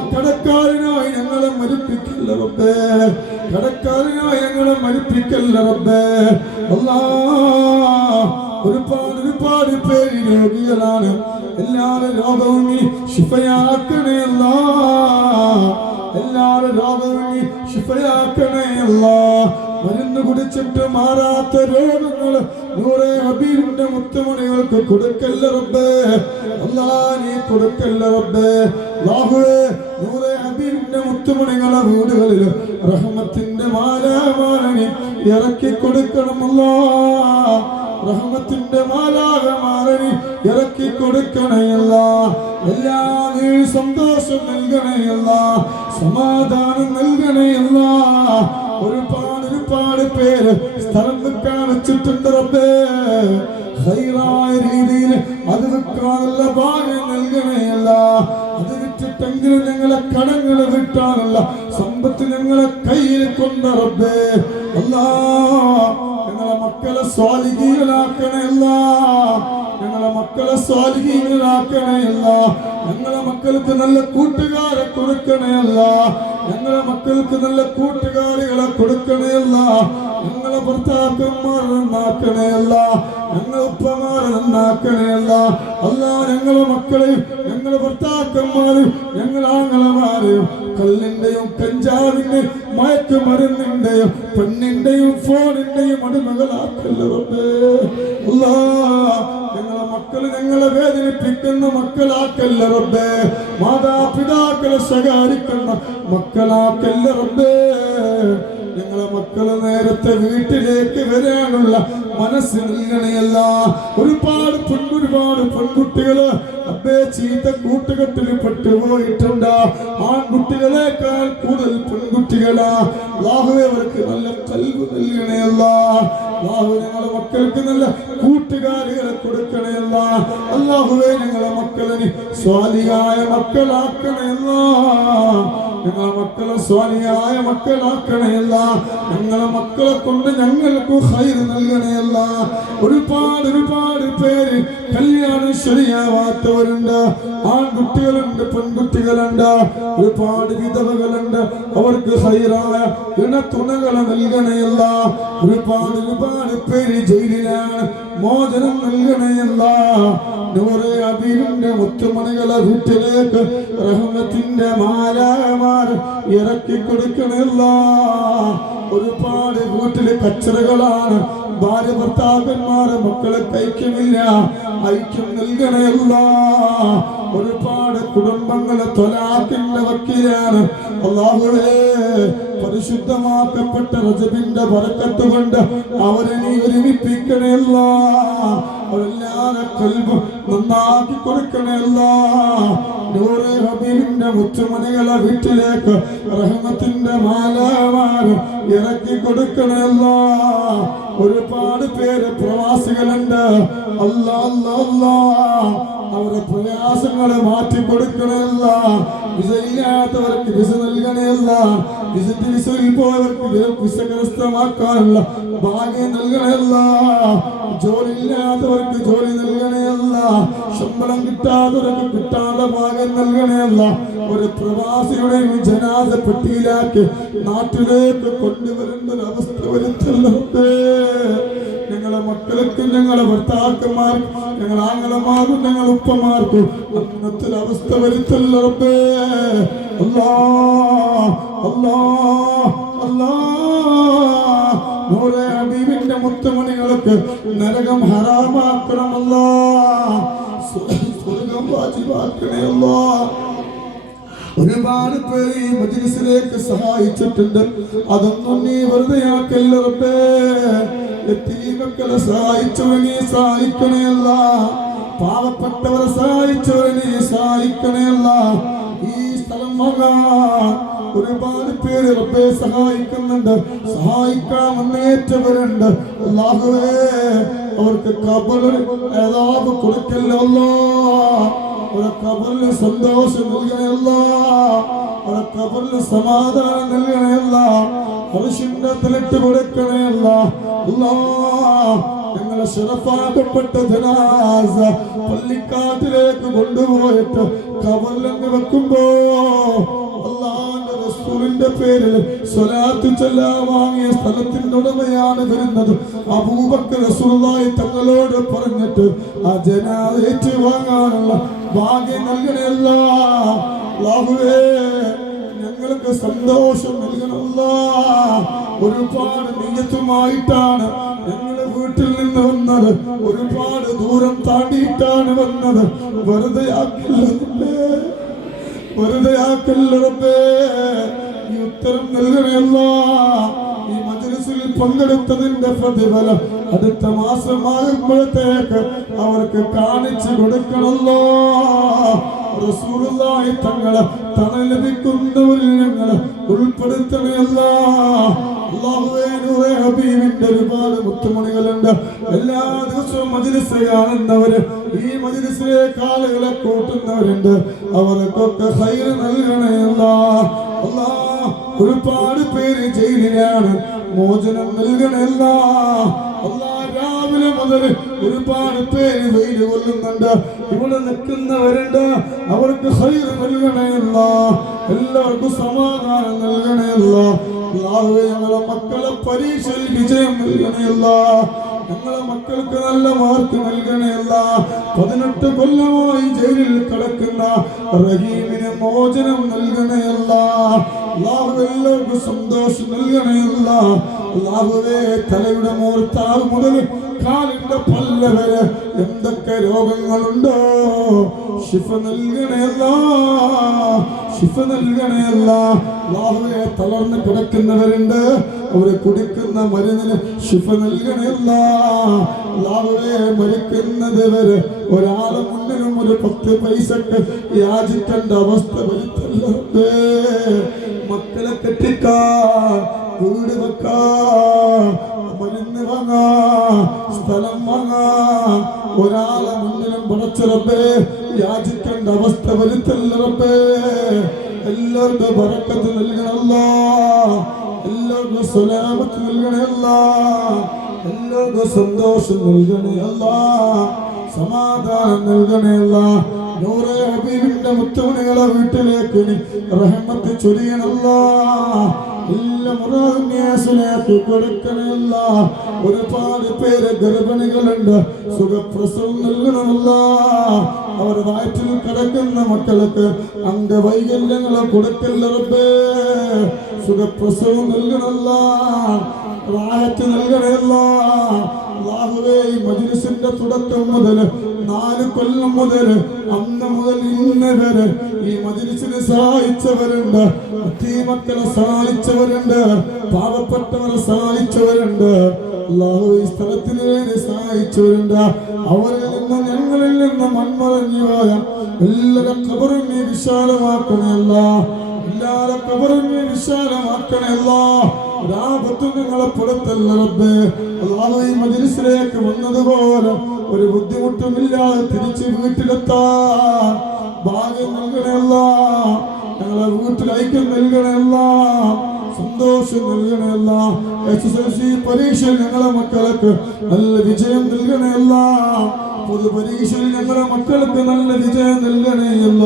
കടക്കാരനായി ഞങ്ങളെ മരിപ്പിക്കല്ല റബ്ബേ. കടക്കാരനായി ഞങ്ങളെ മരിപ്പിക്കല്ല റബ്ബേ. ഒരുപാട് ഒരുപാട് പേര് രോഗികളാണ്. എല്ലാവരും രോഗവും നീ ശിഫയാക്കണേ അല്ല. എല്ലാവരും രോഗവും നീ ശിഫയാക്കണേ അല്ല. മരുന്ന് കുടിച്ചിട്ട് മാറാത്ത രോഗങ്ങൾ നൂറെ ഹബീബിന്റെ മുത്തുമണികൾക്ക് കൊടുക്കല്ല റബ്ബേ. അല്ലാ നീ കൊടുക്കല്ല റബ്ബേ. നൂറെ ഹബീബിന്റെ മുത്തുമണികളെ വീടുകളിൽ റഹ്മത്തിന്റെ മാലാമാരണി ഇറക്കി കൊടുക്കണമല്ലാ റഹ്മത്തിന്റെ മാലാകമാരണി ഇറക്കി കൊടുക്കണയല്ല എല്ലാ നീ സന്തോഷം നൽകണയല്ല. സമാധാനം നൽകണയല്ല. ഒരുപാട് ഒരുപാട് പേര് സ്ഥലം കാണിച്ചിട്ടുണ്ട് റബ്ബേ. ഹൈറായ രീതിയിൽ അത് വെക്കാനുള്ള ഭാഗ്യം നൽകണയല്ല. വിറ്റിട്ടെങ്കിലും ഞങ്ങളെ കടങ്ങൾ വിട്ടാനുള്ള സമ്പത്ത് ഞങ്ങളെ കയ്യിൽ കൊണ്ട റബ്ബേ. അല്ലാ ഞങ്ങളെ മക്കളെ സ്വാലികീകളാക്കണയല്ല ഞങ്ങളെ മക്കളെ സ്വാലികീകളാക്കണയല്ല ഞങ്ങളെ മക്കൾക്ക് നല്ല കൂട്ടുകാരെ കൊടുക്കണയല്ല ഞങ്ങളെ മക്കൾക്ക് നല്ല കൂട്ടുകാരികളെ കൊടുക്കണയല്ല ഞങ്ങളെ ഭർത്താക്കന്മാർ നന്നാക്കണയല്ല ഞങ്ങളെ ഉപ്പമാരെ നന്നാക്കണയല്ല അല്ല. ഞങ്ങളെ മക്കളെയും ഞങ്ങളെ ഭർത്താക്കന്മാരെയും ആങ്ങളമാരെയും കല്ലിന്റെയും കഞ്ചാവിന്റെയും മയക്കുമരുന്നിന്റെയും പെണ്ണിന്റെയും ഫോണിന്റെയും അടിമകളാക്കല്ലേ അല്ലാ ഞങ്ങളെ മക്കൾ ഞങ്ങളെ വേദനിപ്പിക്കുന്ന മക്കളാക്കല്ല റബ്ബേ മാതാപിതാക്കളെ ശകാരിക്കുന്ന മക്കളാക്കല്ല റബ്ബേ ഞങ്ങളെ മക്കൾ നേരത്തെ വീട്ടിലേക്ക് വരാനുള്ള മനസ്സ് ഇങ്ങനെയല്ല. ഒരുപാട് പെൺ ഒരുപാട് പെൺകുട്ടികൾ അബ്ബേ ചീത്ത കൂട്ടുകെട്ടിൽ പെട്ടുപോയിട്ടുണ്ട്. ആൺകുട്ടികളെക്കാൾ കൂടുതൽ പെൺകുട്ടികളാ. ലാഹുവെ അവർക്ക് നല്ല കൽവ് നൽകണയല്ല. ലാഹു ഞങ്ങളെ മക്കൾക്ക് നല്ല കൂട്ടുകാരികളെ കൊടുക്കണയല്ല. അല്ലാഹുവേ ഞങ്ങളെ മക്കളെ സ്വാലിയായ മക്കളാക്കണയല്ല. ഞങ്ങളെ മക്കളെ സ്വാലിയായ മക്കളാക്കണയല്ല. ഞങ്ങളെ മക്കളെ കൊണ്ട് ഞങ്ങൾക്ക് ഹൈർ നൽകണയല്ല. ഒരുപാട് ഒരുപാട് പേര് കല്യാണം ശരിയാവാത്തവരുണ്ട്. ആൺകുട്ടികളുണ്ട് പെൺകുട്ടികളുണ്ട് ഒരുപാട് വിധവകളുണ്ട്. അവർക്ക് സൈറായ ഇണത്തുണകൾ നൽകണയല്ല. ഒരുപാട് ഒരുപാട് പേര് ജയിലിലാണ് മോചനം നൽകണയല്ല. നൂറെ അബീലിന്റെ മുത്തുമണികളെ വീട്ടിലേക്ക് റഹ്മത്തിന്റെ മാലാമാർ ഇറക്കി കൊടുക്കണല്ല ഒരുപാട് വീട്ടിൽ കച്ചറകളാണ്. ഭാര്യ ഭർത്താക്കന്മാരെ മക്കളെ കഴിക്കുന്നില്ല. ഐക്യം നൽകണയല്ല. ഒരുപാട് കുടുംബങ്ങളെ തൊലാക്കിന്റെ വക്കീലാണ്. അള്ളാഹുവേ പരിശുദ്ധമാക്കപ്പെട്ട റജബിന്റെ ബറക്കത്ത് കൊണ്ട് അവരെ നീ കൽബ് നന്നാക്കി കൊടുക്കണയല്ല. നൂറെ മുത്തുമണികളെ വീട്ടിലേക്ക് റഹ്മത്തിന്റെ മാലാമാരും ഇറക്കി കൊടുക്കണയല്ല. ഒരുപാട് പേര് പ്രവാസികളുണ്ട്. അല്ല അല്ല അല്ല. അവരുടെ പ്രയാസങ്ങളെ മാറ്റി കൊടുക്കണമല്ല വിസയില്ലാത്തവർക്ക് വിസ നൽകണമല്ല. വിസിറ്റ് വിസയിൽ പോയവർക്ക് വി- വിസ കരസ്ഥമാക്കാനുള്ള ഭാഗ്യം നൽകണമല്ല. ജോലി ഇല്ലാത്തവർക്ക് ജോലി നൽകണമല്ല. ശമ്പളം കിട്ടാത്തവർക്ക് കിട്ടാതെ ഭാഗ്യം നൽകണമല്ല. ഒരു പ്രവാസിയുടെ ജനാദ പെട്ടിയിലാക്കി നാട്ടിലേക്ക് കൊണ്ടുവരേണ്ട ഒരു അവസ്ഥ വരുത്തല്ലോ മക്കൾക്കും ഞങ്ങളെ ഭർത്താക്കന്മാർക്കും ഞങ്ങൾ ആങ്ങളമാർക്കും ഞങ്ങൾ ഉപ്പമാർക്കും അങ്ങനത്തെ അവസ്ഥ വരുത്തല്ലേ റബ്ബേ. അല്ലാ അല്ലാ അല്ലാ. നൂറെ ഹബീബിന്റെ മുത്തുമണികൾക്ക് നരകം ഹറാമാക്കണമല്ല. സ്വർഗം വാജിബാക്കണേ അല്ലാ. ഒരുപാട് പേര് ഈ മജ്ലിസിലേക്ക് സഹായിച്ചിട്ടുണ്ട്. അതൊന്നും നീ വെറുതെ ആക്കല്ലേ സഹായിച്ചവരെ നീ സഹായിക്കണയല്ല പാവപ്പെട്ടവരെ സഹായിച്ചവരെ നീ സഹായിക്കണയല്ല ഈ സ്ഥലം ഒരുപാട് പേര് റബ്ബെ സഹായിക്കുന്നുണ്ട്. സഹായിക്കാൻ മുന്നേറ്റവരുണ്ട്. അല്ലാഹുവേ അവർക്ക് കബറ് ഏതാവ് കൊടുക്കല്ലോ ഒരു കബറിന് സന്തോഷം നൽകണമല്ല ഒരു കബറിന് സമാധാനം നൽകണമല്ല മനുഷ്യന്റെ തലിട്ട് കൊടുക്കണമല്ല ഞങ്ങളെ ഷറഫാകപ്പെട്ട ജനാസ പള്ളിക്കാട്ടിലേക്ക് കൊണ്ടുപോയിട്ട് കവറിലങ്ങ് വെക്കുമ്പോ റസൂലിന്റെ പേരിൽ സ്വലാത്ത് ചൊല്ലാൻ വാങ്ങിയ സ്ഥലത്തിന്റെ ഉടമയാണ് വരുന്നത്. അബൂബക്കർ റസൂലായി തങ്ങളോട് പറഞ്ഞിട്ട് ആ ജനാദ ഏറ്റുവാങ്ങാനുള്ള ഭാഗ്യം നൽകണമല്ല. അല്ലാഹുവേ ഞങ്ങൾക്ക് സന്തോഷം നൽകണമല്ല. ഒരുപാട് നീയത്തുമായിട്ടാണ് ഞങ്ങളുടെ വീട്ടിൽ നിന്ന് വന്നത്. ഒരുപാട് ദൂരം താണ്ടിയിട്ടാണ് വന്നത്. വെറുതെ ആക്കില്ല? വെറുതെ ആക്കില്ല ഉത്തരം നൽകണമല്ല ഈ മജ്ലിസിൽ പങ്കെടുത്തതിന്റെ പ്രതിഫലം അടുത്ത മാസമാകുമ്പോഴത്തേക്ക് അവർക്ക് കാണിച്ചു കൊടുക്കണല്ലോ. റസൂലുള്ളാഹി തങ്ങളെ തണൽ ലഭിക്കുന്നവരിൽ ഞങ്ങളെ ഉൾപ്പെടുത്തണമല്ല ഹബീബിന്റെ ഒരുപാട് മുത്തുമണികളുണ്ട്. എല്ലാ ദിവസവും മജ്ലിസ് കാണുന്നവര് ഈ മജ്ലിസിലേക്ക് ആളുകളെ കൂട്ടുന്നവരുണ്ട്. അവർക്കൊക്കെ ഹൈർ നൽകണമല്ല അല്ലാ ഒരുപാട് പേര് ജയിലിലാണ്. മോചനം നൽകണമല്ല. അല്ലാ രാവിലെ മുതൽ ഒരുപാട് പേര് വെയിൽ കൊല്ലുന്നുണ്ട്. ഇവിടെ നിൽക്കുന്നവരുണ്ട്. അവർക്ക് ഹൈർ നൽകണേല്ല എല്ലാവർക്കും സമാധാനം നൽകണേല്ല ഞങ്ങളെ മക്കളെ പരീക്ഷയിൽ വിജയം നൽകണേല്ല ഞങ്ങളെ മക്കൾക്ക് നല്ല മാർക്ക് നൽകണേല്ല പതിനെട്ട് കൊല്ലമായി ജയിലിൽ കിടക്കുന്ന റഹീമിന് മോചനം നൽകണമല്ല. അള്ളാഹു എല്ലാവർക്കും സന്തോഷം നൽകണമല്ല അള്ളാഹുവേ തലയുടെ മൂർത്താവ് മുതൽ കാലിന്റെ പല്ല വരെ എന്തൊക്കെ രോഗങ്ങളുണ്ടോ? ശിഫ നൽകണയല്ല ശിഫ നൽകണയല്ല അള്ളാഹുവെ തളർന്ന് കിടക്കുന്നവരുണ്ട്. അവർ കുടിക്കുന്ന മരുന്നിന് ശിഫ നൽകണയല്ല അള്ളാഹുവെ മരിക്കുന്നത് വരെ ഒരാളെ മുന്നിലും ഒരു പത്ത് പൈസക്ക് യാചിക്കേണ്ട അവസ്ഥ വരുത്തല്ലേ മക്കളെ കെട്ടിക്കാൻ വീട് വെക്കാം മരുന്ന് വാങ്ങാ സ്ഥലം വാങ്ങാ ഒരാളെ മുന്നിലും പടച്ചുറപ്പേ യാചിക്കേണ്ട അവസ്ഥ വരുത്തല്ല എല്ലാവരുടെ ബറക്കത്ത് നൽകണമല്ല എല്ലാവരുടെ സ്വലാമത്ത് നൽകണമല്ല എല്ലാവരുടെ സന്തോഷം നൽകണമല്ല സമാധാനം നൽകണമല്ല നൂറെ ഹബീബിന്റെ മുത്തുമണികളെ വീട്ടിലേക്ക് നീ റഹ്മത്ത് ചൊരിയണല്ല. എല്ലാ മുറാദിന്യാസിലേക്ക് കൊടുക്കണമല്ല. ഒരുപാട് പേര് ഗർഭിണികളുണ്ട്. സുഖപ്രസവം നൽകണമല്ല. അവർ വയറ്റിൽ കിടക്കുന്ന മക്കൾക്ക് അംഗവൈകല്യങ്ങളെ കൊടുക്കല്ലേ സുഖപ്രസവം നൽകണമല്ല. റായത്ത് നൽകണമല്ല. അള്ളാഹുവേ മജ്ലിസിന്റെ തുടക്കം മുതൽ നാല് കൊല്ലം മുതൽ അന്ന് മുതൽ ഇന്ന് വരെ ഈ മജ്ലിസിനെ സഹായിച്ചവരുണ്ട്. മക്കളെ സഹായിച്ചവരുണ്ട്. പാവപ്പെട്ടവരെ സഹായിച്ചവരുണ്ട്. അള്ളാഹു ഈ സ്ഥലത്തിന് വേണ്ടി സഹായിച്ചവരുണ്ട്. അവരിൽ നിന്ന് ഞങ്ങളിൽ നിന്ന് മൺമറഞ്ഞുവായ എല്ലാ കബറും നീ വിശാലമാക്കണമല്ല എല്ലാവരും കബറും നീ വിശാലമാക്കണമല്ല ഒരാപത്തും നിങ്ങളെ പുറത്തല്ല റബ്ബേ. അള്ളാഹു ഈ മജിലിസിലേക്ക് വന്നതുപോലെ ഒരു ബുദ്ധിമുട്ടുമില്ലാതെ തിരിച്ച് വീട്ടിലെത്താൻ ഭാഗ്യം നൽകണമല്ല ഞങ്ങളെ വീട്ടിൽ ഐക്യം നൽകണമല്ല സന്തോഷം നൽകണമല്ല. എസ് എസ് എൽ സി പരീക്ഷയിൽ ഞങ്ങളെ മക്കൾക്ക് നല്ല വിജയം നൽകണമല്ല. പൊതുപരീക്ഷയിൽ ഞങ്ങളെ മക്കൾക്ക് നല്ല വിജയം നൽകണമല്ല.